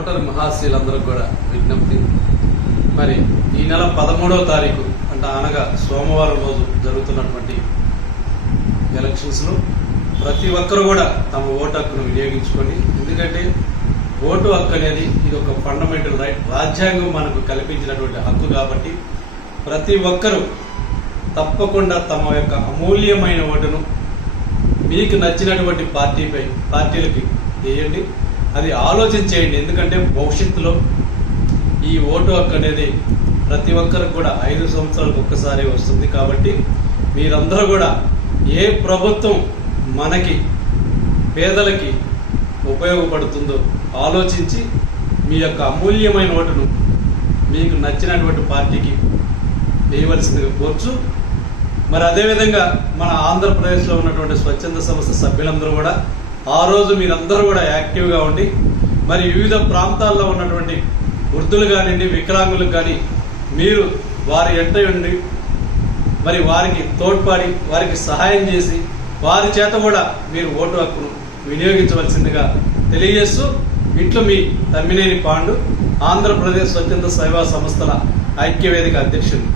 Voter మహాశీలందరూ కూడా విజ్ఞప్తి, మరి ఈ నెల 13వ తారీఖు అనగా సోమవారం రోజు జరుగుతున్నటువంటి ఎలక్షన్స్లో ప్రతి ఒక్కరు కూడా తమ ఓటు హక్కును వినియోగించుకోండి. ఎందుకంటే ఓటు హక్కు అనేది ఇది ఒక ఫండమెంటల్ రైట్, రాజ్యాంగం మనకు కల్పించినటువంటి హక్కు. కాబట్టి ప్రతి ఒక్కరూ తప్పకుండా తమ యొక్క అమూల్యమైన ఓటును మీకు నచ్చినటువంటి పార్టీలకి వేయండి. అది ఆలోచించేయండి. ఎందుకంటే భవిష్యత్తులో ఈ ఓటు హక్కు అనేది ప్రతి ఒక్కరికి కూడా 5 సంవత్సరాలకు ఒక్కసారి వస్తుంది. కాబట్టి మీరందరూ కూడా ఏ ప్రభుత్వం మనకి పేదలకి ఉపయోగపడుతుందో ఆలోచించి మీ యొక్క అమూల్యమైన ఓటును మీకు నచ్చినటువంటి పార్టీకి వేయవలసిందిగా కోర్చు. మరి అదేవిధంగా మన ఆంధ్రప్రదేశ్లో ఉన్నటువంటి స్వచ్ఛంద సంస్థ సభ్యులందరూ కూడా ఆ రోజు మీరందరూ కూడా యాక్టివ్గా ఉండి మరి వివిధ ప్రాంతాల్లో ఉన్నటువంటి వృద్ధులు కానివ్వండి, వికలాంగులకు కానీ మీరు వారి ఎంట ఉండి మరి వారికి తోడ్పడి వారికి సహాయం చేసి వారి చేత కూడా మీరు ఓటు హక్కును వినియోగించవలసిందిగా తెలియజేస్తూ ఇట్లు మీ తమ్మినేని పాండు, ఆంధ్రప్రదేశ్ స్వచ్ఛంద సేవా సంస్థల ఐక్యవేదిక అధ్యక్షుడు.